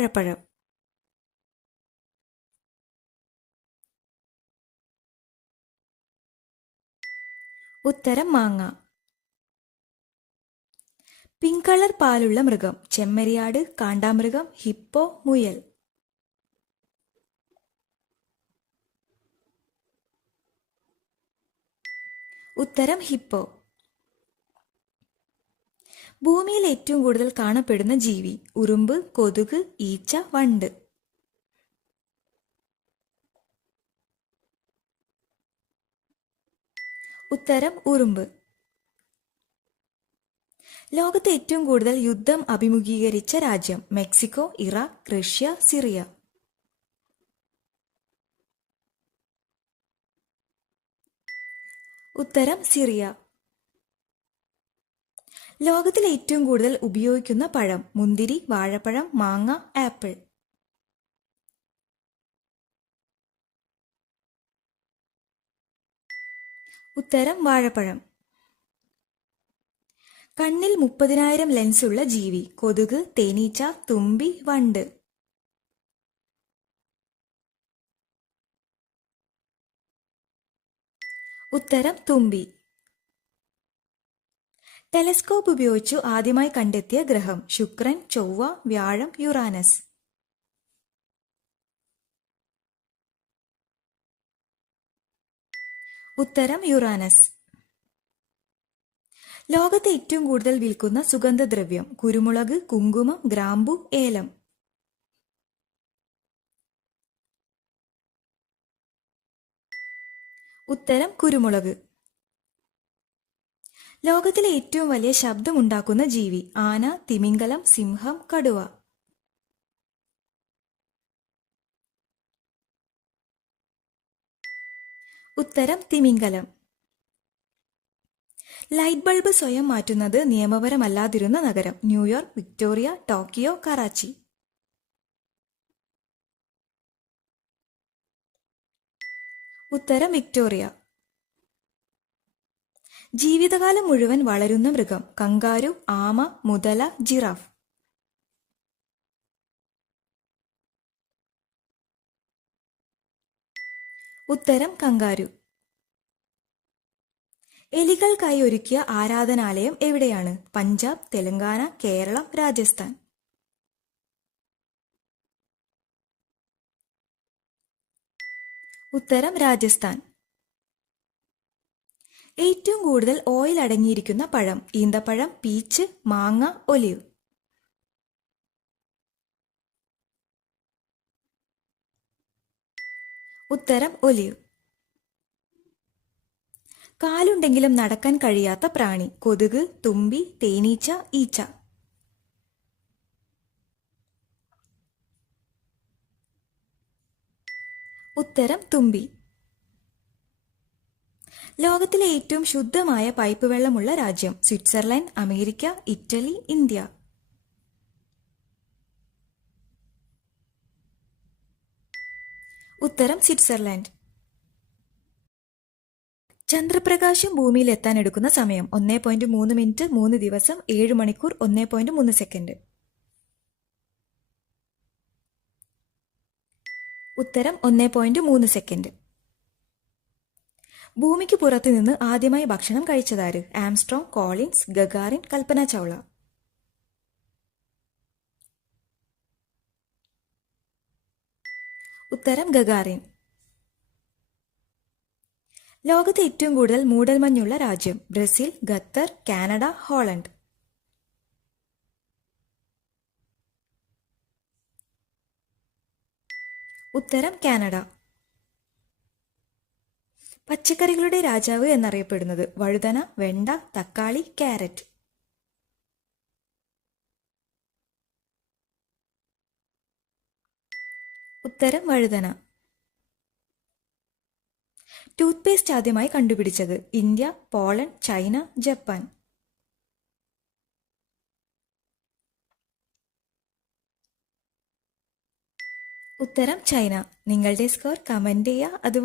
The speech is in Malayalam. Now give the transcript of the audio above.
വാഴപ്പഴം. ഉത്തരം മാങ്ങ. പിങ്ക് കളർ പാലുള്ള മൃഗം. ചെമ്മരിയാട്, കാണ്ടാമൃഗം, ഹിപ്പോ, മുയൽ. ഉത്തരം ഹിപ്പോ. ഭൂമിയിൽ ഏറ്റവും കൂടുതൽ കാണപ്പെടുന്ന ജീവി. ഉറുമ്പ്, കൊതുക്, ഈച്ച, വണ്ട്. ഉത്തരം ഉറുമ്പ്. ലോകത്ത് ഏറ്റവും കൂടുതൽ യുദ്ധം അഭിമുഖീകരിച്ച രാജ്യം. Mexico, Iraq, Russia, Syria. ഉത്തരം സിറിയ. ലോകത്തിൽ ഏറ്റവും കൂടുതൽ ഉപയോഗിക്കുന്ന പഴം. മുന്തിരി, വാഴപ്പഴം, മാങ്ങ, ആപ്പിൾ. ഉത്തരം വാഴപ്പഴം. കണ്ണിൽ 30,000 ലെൻസുള്ള ജീവി. കൊതുക്, തേനീച്ച, തുമ്പി, വണ്ട്. ഉത്തരം തുമ്പി. ടെലസ്കോപ്പ് ഉപയോഗിച്ചു ആദ്യമായി കണ്ടെത്തിയ ഗ്രഹം. ശുക്രൻ, ചൊവ്വ, വ്യാഴം, യുറാനസ്. ഉത്തരം യുറാനസ്. ലോകത്ത് ഏറ്റവും കൂടുതൽ വിൽക്കുന്ന സുഗന്ധദ്രവ്യം. കുരുമുളക്, കുങ്കുമം, ഗ്രാമ്പു, ഏലം. ഉത്തരം കുരുമുളക്. ലോകത്തിലെ ഏറ്റവും വലിയ ശബ്ദമുണ്ടാക്കുന്ന ജീവി. ആന, തിമിംഗലം, സിംഹം, കടുവ. ഉത്തരം തിമിംഗലം. ലൈറ്റ് ബൾബ് സ്വയം മാറ്റുന്നത് നിയമപരമല്ലാതിരുന്ന നഗരം. New York, Victoria, Tokyo, Karachi. ഉത്തരം വിക്ടോറിയ. ജീവിതകാലം മുഴുവൻ വളരുന്ന മൃഗം. കങ്കാരു, ആമ, മുതല, ജിറാഫ്. ഉത്തരം കങ്കാരു. എലികൾക്കായി ഒരുക്കിയ ആരാധനാലയം എവിടെയാണ്? പഞ്ചാബ്, തെലങ്കാന, കേരളം, രാജസ്ഥാൻ. ഉത്തരം രാജസ്ഥാൻ. ഏറ്റവും കൂടുതൽ ഓയിൽ അടങ്ങിയിരിക്കുന്ന പഴം. ഈന്തപ്പഴം, പീച്ച്, മാങ്ങ, ഒലിവ്. ഉത്തരം ഒലിവ്. കാലുണ്ടെങ്കിലും നടക്കാൻ കഴിയാത്ത പ്രാണി. കൊതുക്, തുമ്പി, തേനീച്ച, ഈച്ച. ഉത്തരം തുമ്പി. ലോകത്തിലെ ഏറ്റവും ശുദ്ധമായ പൈപ്പ് വെള്ളമുള്ള രാജ്യം. Switzerland, America, Italy, India. ഉത്തരം സ്വിറ്റ്സർലൻഡ്. ചന്ദ്രപ്രകാശം ഭൂമിയിൽ എത്താൻ എടുക്കുന്ന സമയം. 1.3 മിനിറ്റ്, 3 ദിവസം, 7 മണിക്കൂർ, 1.3 സെക്കൻഡ്. ഉത്തരം 1.3 സെക്കൻഡ്. ഭൂമിക്ക് പുറത്തു നിന്ന് ആദ്യമായി ഭക്ഷണം കഴിച്ചതാര്? Armstrong, Collins, Gagarin, Kalpana Chawla. ഉത്തരം ഗഗാറിൻ. ലോകത്ത് ഏറ്റവും കൂടുതൽ മൂടൽമഞ്ഞുള്ള രാജ്യം. Brazil, Qatar, Canada, Holland. ഉത്തരം കാനഡ. പച്ചക്കറികളുടെ രാജാവ് എന്നറിയപ്പെടുന്നത്. വഴുതന, വെണ്ട, തക്കാളി, ക്യാരറ്റ്. ഉത്തരം വഴുതന. ടൂത്ത് പേസ്റ്റ് ആദ്യമായി കണ്ടുപിടിച്ചത്. India, Poland, China, Japan. ഉത്തരം ചൈന. നിങ്ങളുടെ സ്കോർ കമന്റ് ചെയ്യുക. അതുപോലെ